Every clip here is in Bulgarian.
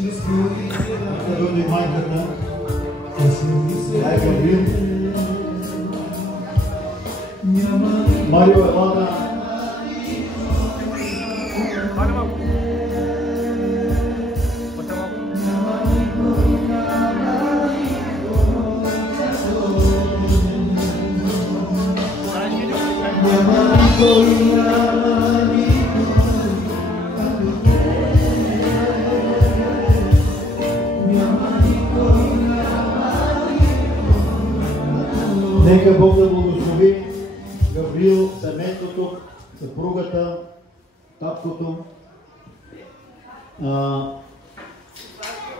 Да дойде майката. Дай Гаврил. Марио, ела. Нека Бог да благослови Гаврил, семейството, съпругата, таткото.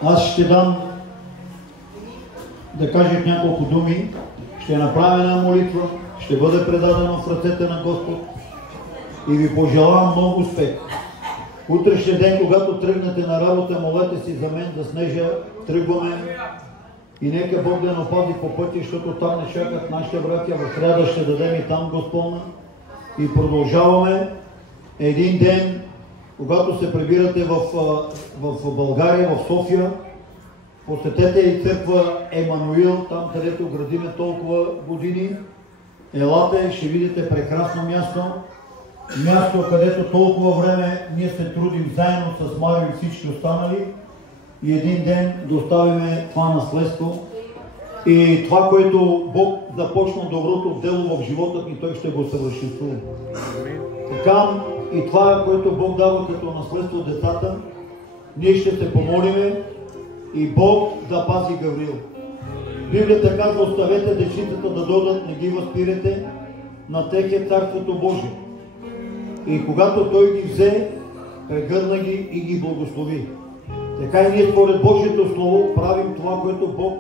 Аз ще дам да кажа няколко думи, ще направя една молитва, ще бъде предадена в ръцете на Господ и ви пожелавам много успех. Утрешния ден, когато тръгнете на работа, молете си за мен, да Снежа, тръгваме и нека Бог да напази по пътя, защото там не чакат нашите братя. В сряда ще дадем и там Господна и продължаваме. Един ден, когато се прибирате в България, в София, посетете и църква Емануил, там където градиме толкова години. Елате, ще видите прекрасно място. Място, където толкова време ние се трудим заедно с Марио и всички останали. И един ден доставиме това наследство. И това, което Бог започна доброто дело в живота ни, Той ще го съвършенствува. Така и това, което Бог дава като наследство децата, ние ще се помолиме и Бог да пази Гаврил. Библията казва, оставете дечицата да дойдат, не ги възпирате, на тех е Царството Божие. И когато Той ги взе, прегърна ги и ги благослови. Така и ние според Божието Слово правим това, което Бог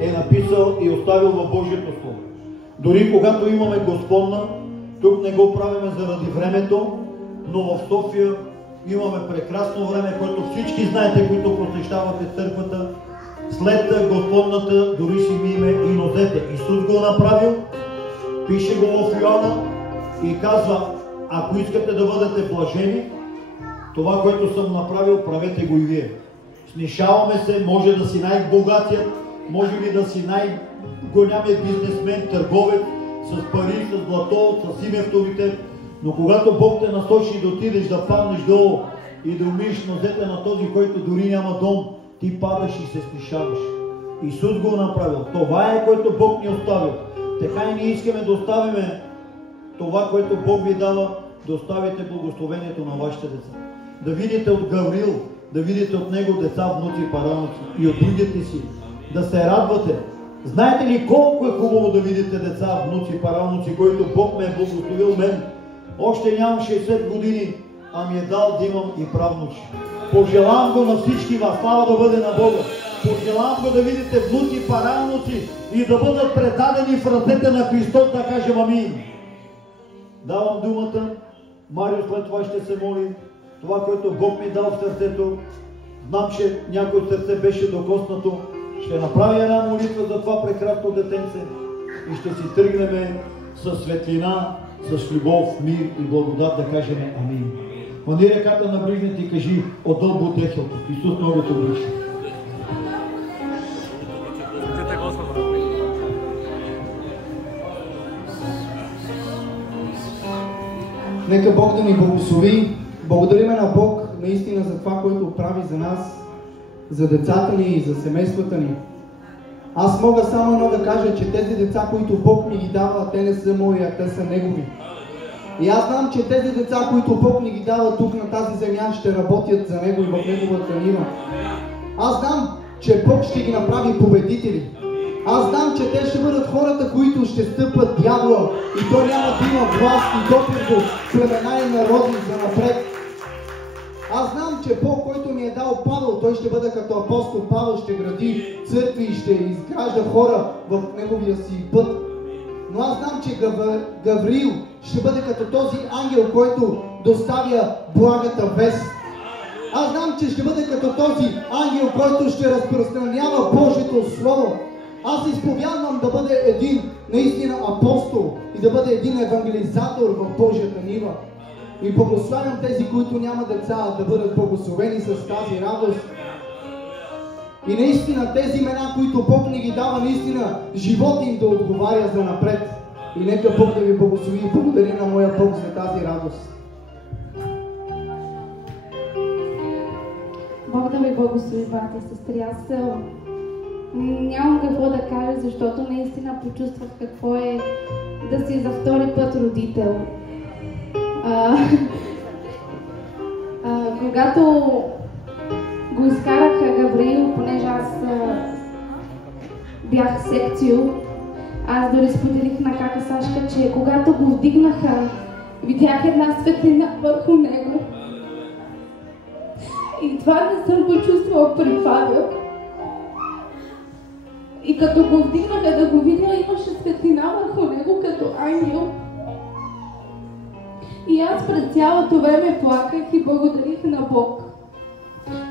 е написал и оставил в Божието Слово. Дори когато имаме Господна, тук не го правиме заради времето, но в София имаме прекрасно време, което всички знаете, които посещавате църквата. След Господната дори си миме и нозете. Исус го направил, пише го в Йоанна и казва, ако искате да бъдете блажени, това, което съм направил, правете го и вие. Снишаваме се, може да си най-богатият, може би да си най-голямият бизнесмен, търговец, с пари, с злато, с име авторитет. Но когато Бог те насочи да отидеш да паднеш долу и да умиеш нозете на този, който дори няма дом, ти падаш и се снишаваш. Исус го направил. Това е, което Бог ни оставил. Така и ние искаме да оставиме това, което Бог ви дава, да оставите благословението на вашите деца. Да видите от Гаврил, да видите от него деца, внуци и параноци и от другите си. Да се радвате. Знаете ли колко е хубаво да видите деца, внуци и параноци, които Бог ме е благословил мен? Още нямам 60 години, а ми е дал да имам и правнучи. Пожелавам го на всички вас, слава да бъде на Бога. Пожелавам го да видите внуци и параноци и да бъдат предадени в ръцете на Христос, да кажем амин. Давам думата. Марио след това ще се моли. Това, което Бог ми дал в сърцето, знам, че някой сърце беше докоснато. Ще направя една молитва за това прекрасно детенце и ще си тръгнем със светлина, с любов, мир и благодат да кажем амин. Мани ръката на ближните и кажи отдълбо дъхалото. Исус много те обича. Нека Бог да ни благослови. Благодариме на Бог наистина за това, което прави за нас, за децата ни и за семействата ни. Аз мога само едно да кажа, че тези деца, които Бог ми ги дава, те не са мои, а те са Негови. И аз знам, че тези деца, които Бог ни ги дава тук на тази земя, ще работят за Него и в Неговата нива. Аз знам, че Бог ще ги направи победители. Аз знам, че те ще бъдат хората, които ще стъпат дявола и той няма да има власт и допир до племена и народи за напред. Аз знам, че Бог, който ми е дал Павел, той ще бъде като апостол Павел, ще гради църкви и ще изгражда хора в неговия си път. Но аз знам, че Гавриил ще бъде като този ангел, който доставя благата вест. Аз знам, че ще бъде като този ангел, който ще разпространява Божието Слово. Аз изповядвам да бъде един наистина апостол и да бъде един евангелизатор в Божията нива. И благославям тези, които няма деца, да бъдат благословени с тази радост. И наистина тези имена, които Бог ни ги дава, наистина живот им да отговаря за напред. И нека Бог да ви благослови и благодаря на моя Бог за тази радост. Бог да ви благослови, брати и сестри. Аз нямам какво да кажа, защото наистина почувствах какво е да си за втори път родител. Когато го изкараха Гавриил, понеже аз бях секцио, аз дори споделих на кака Сашка, че когато го вдигнаха, видях една светлина върху него. И това не съм го чувствала при Фабио. И като го вдигнаха да го видя, имаше светлина върху него като ангел. И аз през цялото време плаках и благодарих на Бог.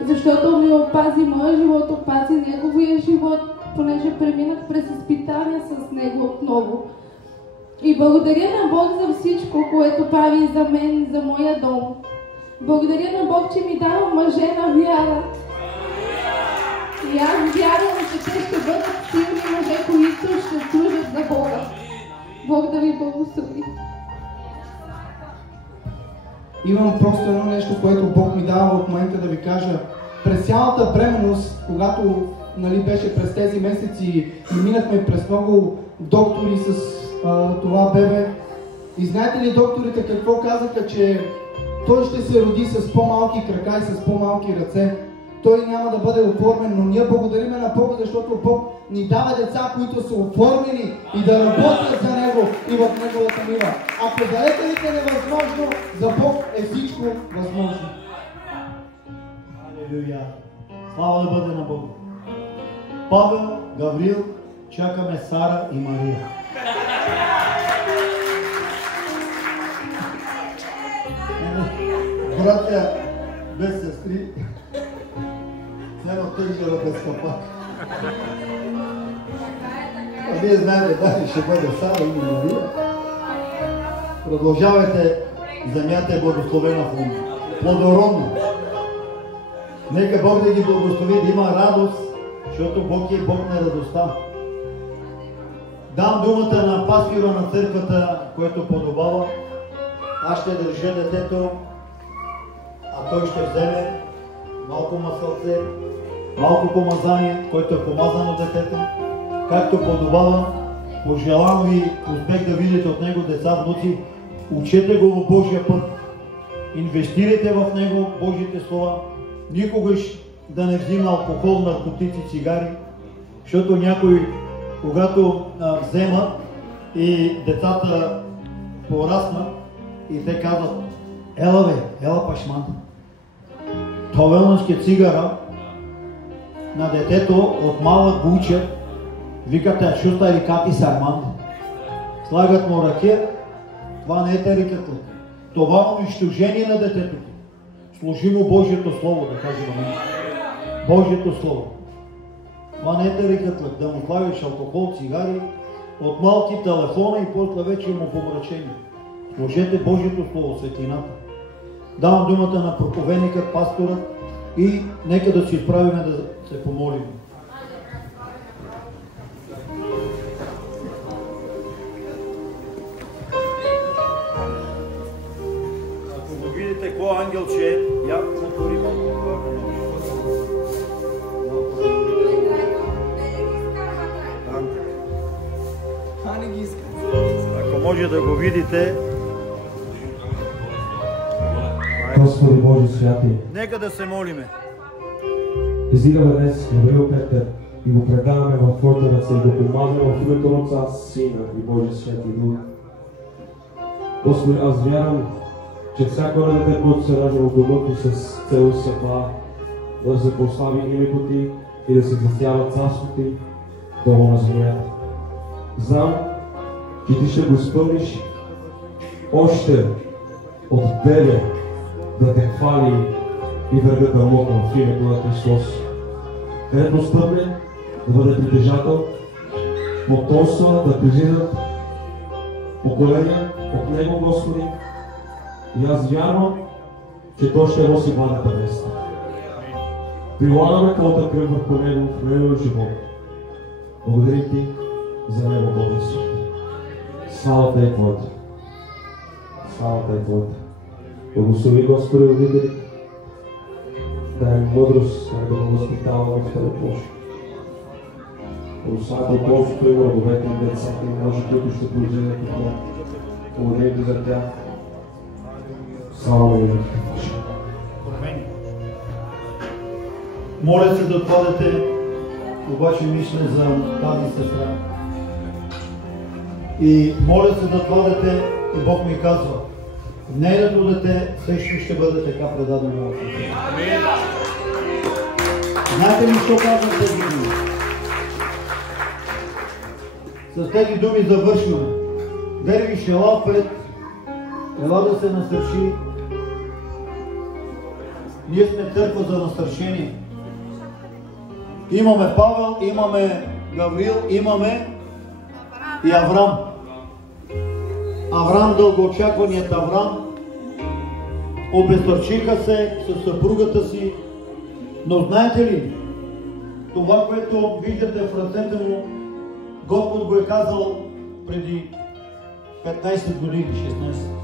Защото ми опази моя живот, опази неговия живот, понеже преминах през изпитания с него отново. И благодаря на Бог за всичко, което прави за мен, за моя дом. Благодаря на Бог, че ми дава мъже на вяра. И аз вярвам, че те ще бъдат силни мъже, които ще служат за Бога. Бог да ви благослови. Имам просто едно нещо, което Бог ми дава от момента да ви кажа. През цялата бременност, когато беше през тези месеци и минахме през много доктори с това бебе, и знаете ли докторите какво казаха, че той ще се роди с по-малки крака и с по-малки ръце. Той няма да бъде оформен, но ние благодариме на Бога, защото Бог ни дава деца, които са оформени и да работят за Него и в Неговата мила. Ако за лекарите е невъзможно, за Бог е всичко възможно. Алелуя! Слава да бъде на Бога! Павел, Гавриил, чакаме Сара и Мария. Братя, без сестри, няма тъждера без капак. А вие знаете, дали ще бъде Сара и Мария. Продължавайте, земята е благословена плодородна. Нека Бог да ги благослови, да има радост, защото Бог е Бог на радостта. Дам думата на пастора на църквата, който подобава. Аз ще държа детето, а той ще вземе малко маслце, малко помазание, който е помазано детето. Както подобава, пожелавам ви успех да видите от него деца, внуци. Учете го в Божия път. Инвестирайте в него Божите слова. Никогаш да не взима алкохол, наркотици, цигари, защото някои, когато вземат и децата пораснат и те казват: ела бе, ела пашман. Това цигара на детето от малък го учат, викате: шуста или кати сарман. Слагат му ракия, това не е тариката. Това унищожение на детето. Служи му Божието Слово, да кажем амин. Божието Слово. Това не е тарикатлък, да му слагаш алкохол, цигари, от малки телефона и после вече му помрачение. Служете Божието Слово, светлината. Давам думата на проповедника, пастора и нека да се изправим да се помолим. Какво ангелче, як отвори ако може да го видите. Господи Божи святи, нека да се молиме. Издигаме днес Гавриил Петър и го предаваме в Твоите ръце и го помазваме в името на Отца, Сина и Божия Святи Дух. Господи, аз вярвам, че всяко дете, което се ражда в дома Ти с цел съдба, да се прослави името Ти и да се известява царството Ти долу на земята. Знам, че Ти ще го изпълниш още от бебе да Те хвали и вървя да лопа в името на Христос. Където стъпне, да бъде притежател, потомства да призидат поколения от Него, Господи. И аз вярвам, че Той ще носи благата вест. прилагаме Твоята кръв върху него в неговия живот. Благодарим Ти за него, Боже Исус. Славата е Твоята. Славата е Твоята. Благослови Господи родители. Дай им мъдрост, да го възпитаваме в Тебе, Боже. Благослави Божието и родовете им, децата им, Боже, които ще произведат от Него. Благодарим Ти за тях. Слава ми. Моля се да отводите, обаче мисля за тази сестра. И моля се да отводите, и Бог ми казва, нейното дете също ще бъде така предадено в ръцете. Знаете ли, що казвам тези думи? С тези думи завършваме. Дервиш ела пред, ела да се насърчи. Ние сме църква за насърчение. Имаме Павел, имаме Гаврил, имаме и Аврам. Аврам, дългоочакваният Аврам, обезсърчиха се със съпругата си, но знаете ли, това, което виждате в ръцете му, Господ го е казал преди 15 години, 16.